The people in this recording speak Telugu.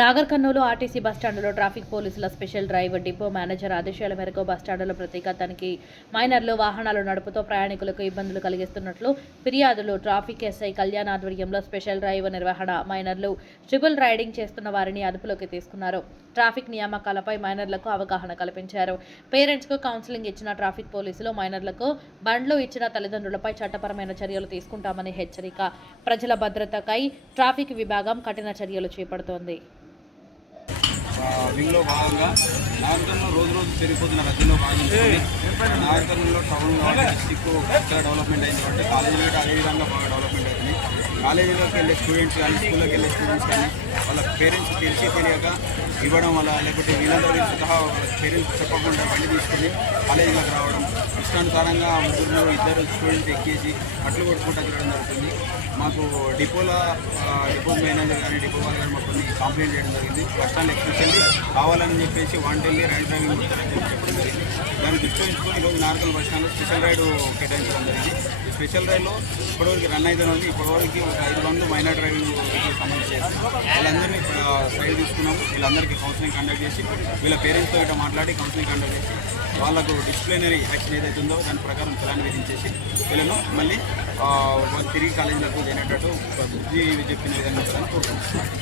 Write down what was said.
నాగర్ కర్నూలు ఆర్టీసీ బస్టాండ్లో ట్రాఫిక్ పోలీసుల స్పెషల్ డ్రైవ్ డిపో మేనేజర్ ఆదేశాల మేరకు బస్టాండ్లో ప్రత్యేక తనిఖీ. మైనర్లు వాహనాలు నడుపుతో ప్రయాణికులకు ఇబ్బందులు కలిగిస్తున్నట్లు ఫిర్యాదులు ట్రాఫిక్ ఎస్ఐ కళ్యాణ్ ఆధ్వర్యంలో స్పెషల్ డ్రైవ్ నిర్వహణ మైనర్లు ట్రిపుల్ రైడింగ్ చేస్తున్న వారిని అదుపులోకి తీసుకున్నారు. ట్రాఫిక్ నియామకాలపై మైనర్లకు అవగాహన కల్పించారు. పేరెంట్స్కు కౌన్సిలింగ్ ఇచ్చిన ట్రాఫిక్ పోలీసులు మైనర్లకు బండ్లు ఇచ్చిన తల్లిదండ్రులపై చట్టపరమైన చర్యలు తీసుకుంటామని హెచ్చరిక. ప్రజల భద్రతకై ట్రాఫిక్ విభాగం కఠిన చర్యలు చేపడుతోంది. వింగ్లో భాగంగా నాగరికర్ణంలో రోజు రోజు పెరిగిపోతున్న రద్దీలో భాగంగా నాగరికర్ణంలో టౌన్ డిస్టిక్ చాలా డెవలప్మెంట్ అయింది కాబట్టి కాలేజీలో అదే విధంగా బాగా డెవలప్మెంట్ అవుతుంది కాలేజీలోకి వెళ్ళే స్టూడెంట్స్ కానీ స్కూల్లోకి వెళ్ళే స్టూడెంట్స్ కానీ వాళ్ళ పేరెంట్స్ తెలిసి తెలియక ఇవ్వడం వల్ల లేకపోతే వీళ్ళందరూ వీళ్ళు సహా పేరెంట్స్ చెప్పకుండా బండి తీసుకుని కాలేజీలోకి రావడం ఇష్టానుసారంగా ముగ్గురు ఇద్దరు స్టూడెంట్స్ ఎక్కేసి అట్లు కొట్టుకుంటూ తిరగడం జరుగుతుంది. మాకు డిపోల డిపో మేనేజర్ కానీ డిపో వాళ్ళు కానీ మాకు కొన్ని కంప్లైంట్ చేయడం జరిగింది. బస్ స్టాండ్ ఎక్స్పెషల్లీ కావాలని చెప్పేసి వన్ వెళ్ళి రైడ్ డ్రైవింగ్ కొడతారని చెప్పడం జరిగింది. దాన్ని దృష్టిలో ఉంచుకొని ఈరోజు నార్కల్ బస్ స్టాండ్లో స్పెషల్ రైడ్ కేటాయించడం జరిగింది. ఈ స్పెషల్ రైడ్లో ఇప్పటివరకు రన్ అయితే ఉంది. ఇప్పటివరకు ఒక ఐదు బండ్లు మైనర్ డ్రైవింగ్ సంబంధించి వాళ్ళందరినీ సైడ్ తీసుకున్నాము. వీళ్ళందరికీ కౌన్సిలింగ్ కండక్ట్ చేసి వీళ్ళ పేరెంట్స్తో ఇట్లా మాట్లాడి కౌన్సిలింగ్ కండక్ట్ చేసి వాళ్ళకు డిసిప్లినరీ యాక్షన్ ఏదైతే ఉందో దాని ప్రకారం చలాన్ని విధించేసి వీళ్ళను మళ్ళీ తిరిగి కాలేజీలకు చేయనట్టు చెప్పిన విధంగా కోరుకుంటున్నాను.